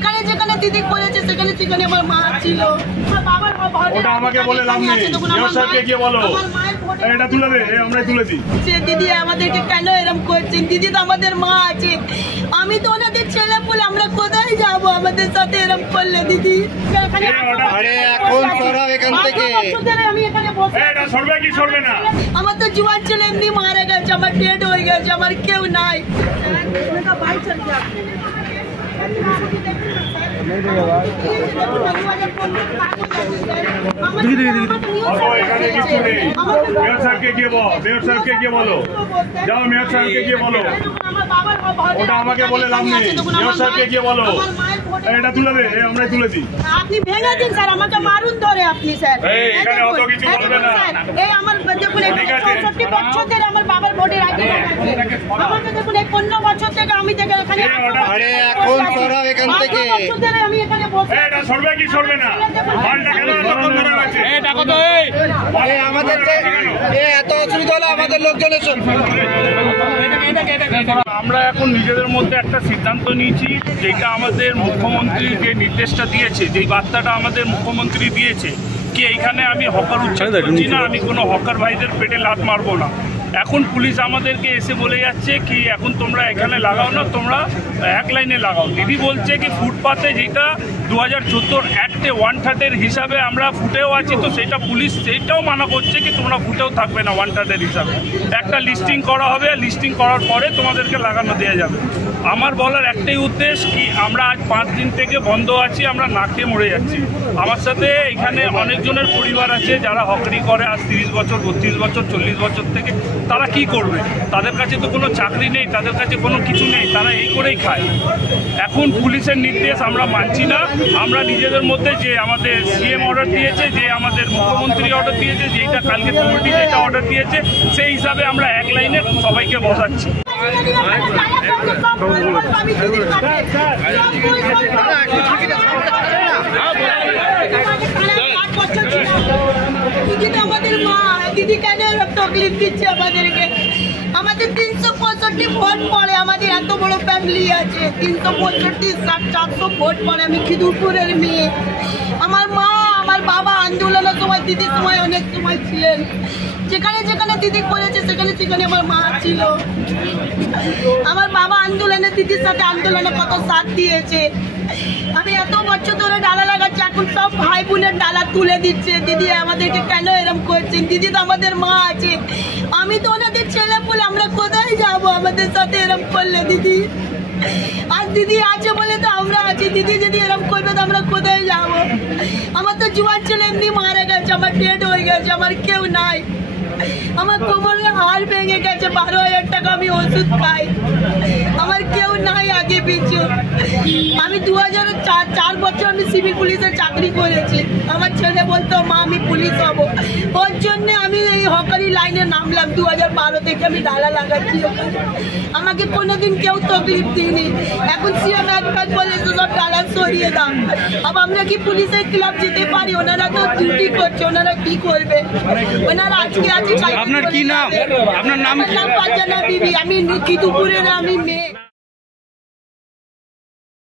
যেখানে যেখানে দিদি করেছে সেখানে সেখানে আমার মা ছিল। ওটা আমাকে বলে লাভ নেই, স্যারকে গিয়ে বলো। এটা তুলে দে, আমরা তুলে দিই। দিদি আমাদেরকে কেন এরকম করছেন? দিদি তো আমাদের মা আছে, আমি তো ওনাদের ছেলে বলে আমরা কোথায় যাবো আমাদের সাথে এরকম করলে? দিদি আমার তো জুয়ান ছেলে এমনি মারা গেছে, আমার ডেড হয়ে গেছে, আমার কেউ নাই। যাও মেয়র সাহেবকে গিয়ে বলো। ওটা আমাকে বলে লাভ নেই, মেয়র সাহেবকে গিয়ে বলো। এটা তুলে দে, আমরা তুলে দিই। আপনি ভেঙে দিন স্যার, আমাকে মারুন ধরে আপনি স্যার। এখানে অত কিছু বলবে না। এই আমার দেখুন 65 বছর ধরে আমার বাবার ভোটের আগে আমাকে দেখুন 15 বছর থেকে আমি থেকে এখানে এখন সরাও এখান থেকে। আমি এখানে বসে এটা সরবে কি সরবে না? মালটা কেন এতক্ষণ ধরে আছে? এটা কত এই আমাদের এত অসুবিধা হলো আমাদের লোকজনের। আমরা এখন নিজেদের মধ্যে একটা সিদ্ধান্ত নিয়েছি, যেটা আমাদের মুখ্যমন্ত্রী যে নির্দেশটা দিয়েছে, যে বার্তাটা আমাদের মুখ্যমন্ত্রী দিয়েছে কি এইখানে আমি হকার উচ্ছেদ করছি না, আমি কোনো হকার ভাইদের পেটে লাথ মারবো না। এখন পুলিশ আমাদেরকে এসে বলে যাচ্ছে কি এখন তোমরা এখানে লাগাও না, তোমরা এক লাইনে লাগাও। দিদি বলছে কি ফুটপাতে যেটা 2014 অ্যাক্টে 1/3 হিসাবে আমরা ফুটেও আছি, তো সেটা পুলিশ সেইটাও মানা করছে কি তোমরা ফুটেও থাকবে না 1/3 হিসাবে। একটা লিস্টিং করা হবে, লিস্টিং করার পরে তোমাদেরকে লাগানো দেওয়া যাবে। আমার বলার একটাই উদ্দেশ্য কি আমরা আজ 5 দিন থেকে বন্ধ আছি, আমরা না খেয়ে মরে যাচ্ছি। আমার সাথে এখানে অনেকজনের পরিবার আছে যারা হকারি করে আজ 30 বছর 32 বছর 40 বছর থেকে। তারা কি করবে? তাদের কাছে তো কোনো চাকরি নেই, তাদের কাছে কোনো কিছু নেই, তারা এই করেই খায়। এখন পুলিশের নির্দেশ আমরা মানছি না। আমরা নিজেদের মধ্যে যে আমাদের সিএম অর্ডার দিয়েছে, যে আমাদের মুখ্যমন্ত্রী অর্ডার দিয়েছে, যেটা কালকে কমিটি যেটা অর্ডার দিয়েছে, সেই হিসাবে আমরা এক লাইনে সবাইকে বসাচ্ছি। আমাদের মা দিদি কেন তকলিফ দিচ্ছে আমাদেরকে? আমাদের 365 ভোট পড়ে, আমাদের এত বড় ফ্যামিলি আছে, 365 400 ভোট পড়ে। আমি খিদুরপুরের মেয়ে। আমার মা আমার বাবা আন্দোলনের সময় দিদির সময় অনেক সময় ছিলেন, যেখানে যেখানে দিদি করেছে সেখানে সেখানে আমার মা ছিল। আমার বাবা আন্দোলনে দিদির সাথে আন্দোলনে কত সাথ দিয়েছে। আমি এত বছর ধরে ডালা লাগাচ্ছি, এখন সব ভাই বোনের ডালা তুলে দিচ্ছে। দিদি আমাদেরকে কেন এরকম করছেন? দিদি তো আমাদের মা আছে, আমি তো ওনাদের ছেলে বলে আমরা কোথায় যাবো আমাদের সাথে এরকম করলে? দিদি আর দিদি আছে বলে তো আমরা আছি, দিদি যদি এরকম করবে তো আমরা কোথায় যাবো? আমার তো জুয়ান ছেলে এমনি মারা গেছে, আমার ডেড হয়ে গেছে, আমার কেউ নাই। আমার কোমরে হাড় ভেঙে গেছে, 12,000 টাকা আমি ওষুধ খাই, আমার কেউ নাই আগে পিছু। আমি 2004 বছর আমি সিভিল পুলিশের চাকরি করেছি। আমার ছেলে বলতো মা আমি পুলিশ হবো, ওর জন্য আমি এই হকারি লাইনে নামলাম। 2012 থেকে আমি ডালা লাগাচ্ছি ওখানে, আমাকে কোনোদিন কেউ তকলিফ দিইনি। এখন সিএম একবার বলে সব ডালা সরিয়ে দাও। अब আমরা কি পুলিশের ক্লাব যেতে পারি? ওনারা তো ডিউটি করছে, ওনারা কি করবে? ওনারা আজকে আছে। আপনার কি নাম? আপনার নাম? ফারজানা বিবি, আমি খিদুরপুরের আমি মেয়ে।